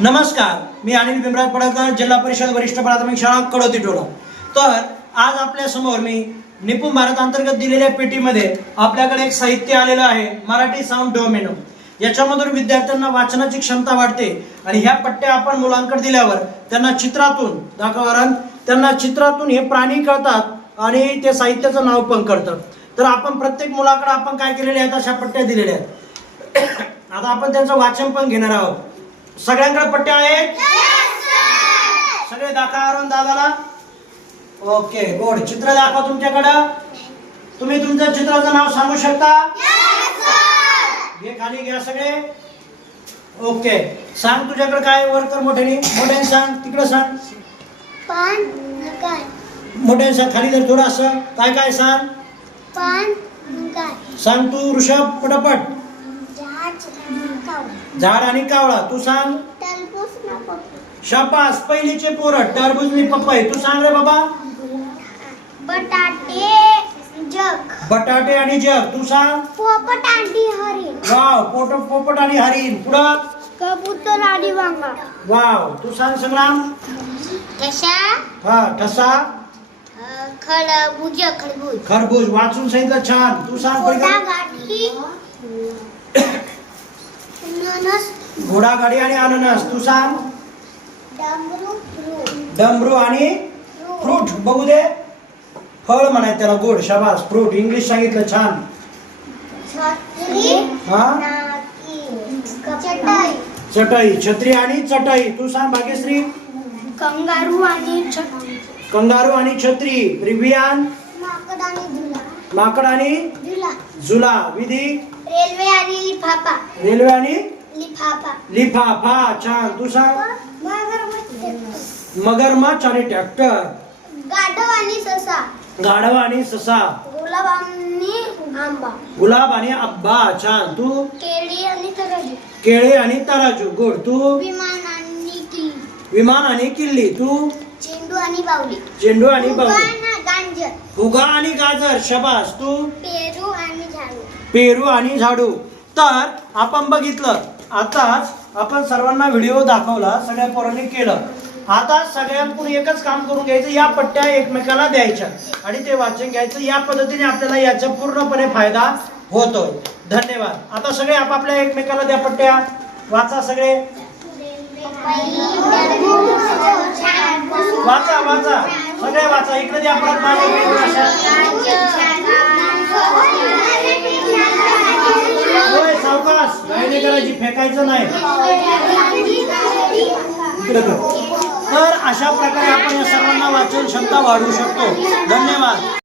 नमस्कार मी अनिल भीमराज पडळकर जिल्हा परिषद वरिष्ठ प्राथमिक शाळा कडोती टोला तर आज आपल्यासमोर मी निपुण भारत अंतर्गत दिलेल्या पेटीमध्ये आपल्याकडे एक साहित्य आलेलं आहे मराठी साऊंड डोमेनो याच्यामधून विद्यार्थ्यांना वाचनाची क्षमता वाढते आणि ह्या पट्ट्या आपण मुलांकडे दिल्यावर त्यांना चित्रातून दाखवारण त्यांना चित्रातून हे प्राणी कळतात आणि ते साहित्याचं नाव पण कळतं तर आपण प्रत्येक मुलाकडे आपण काय केलेले आहेत अशा पट्ट्या दिलेल्या आहेत. आता आपण त्यांचं वाचन पण घेणार आहोत. सगळ्यांकडे पट्ट्या आहेत? सगळे दाखवा दादाला. ओके गोड चित्र दाखवा तुमच्याकडं. तुम्ही तुमच्या चित्राचं नाव सांगू शकता? घे खाली घ्या सगळे. ओके सांग तुझ्याकडे काय वर्कर मोठ्याने? मोठ्याने सांग तिकडे सांग. पान काय मोठ्याने सांग खाली जर थोडं असं. काय काय सांग? पान काय सांग तू ऋषभ पटापट. झाड आणि कावळा तू सांग. ना शाबास पहिलीचे टरबूज आणि पपई. तू सांग रे बाबा. बटाटे जग. बटाटे आणि जग तू सांग. पोपट आणि हरिण. वाव पोट पोपट आणि हरिण. पुढं. कबूतर आणि वांगा. वाव तू सांग संग्राम कशा हा ठसा. खरबूज खरबूज. खरबूज वाचून सांगितलं छान. तू सांग. गाठी. ननस घोडा गाडी आणि अननस तू सांग. डमरू आणि फ्रूट. बघू दे. फळ म्हणाय त्याला गोड शाबास. फ्रूट. इंग्लिश सांगितलं छान. हा? चटाई. चटई. छत्री आणि चटई. तू सांग भाग्यश्री. कंगारू आणि छत्री. कंगारू आणि छत्री. रिबियान. माकड आणि झुला. विधी. रेल्वे आणि लिफाफा. रेल्वे आणि लिफाफा. लिफाफा छान. तू सांग. मगरमच्छ आणि ट्रॅक्टर गाढव आणि ससा. गाढव आणि ससा. गुलाब आणि आंबा. गुलाब आणि अब्बा छान. तू? केळी आणि तराजू. केळे आणि तराजू. गोड. तू? विमान आणि किल्ली. विमान आणि किल्ली. तू? चेंडू आणि बावली. चेंडू आणि उगाना गांजर. फुगा आणि गाजर. शबास. तू? पेरू आणि झाडू. पेरू आणि झाडू. तर आपण बघितलं आताच आपण सर्वांना व्हिडिओ दाखवला सगळ्या पोरांनी केलं. आता सगळ्यांकडून एकच काम करून घ्यायचं या पट्ट्या एकमेकाला द्यायच्या. आणि ते वाचन घ्यायचं या पद्धतीने आपल्याला याचा पूर्णपणे फायदा होतोय. धन्यवाद. आता सगळे आपापल्या एकमेकाला द्या पट्ट्या. वाचा सगळे. वाचा वाचा. सगळे वाचा. इकडे द्या परत फेकायचं नाही. तर अशा प्रकारे आपण या सर्वांना वाचन क्षमता वाढवू शकतो. धन्यवाद.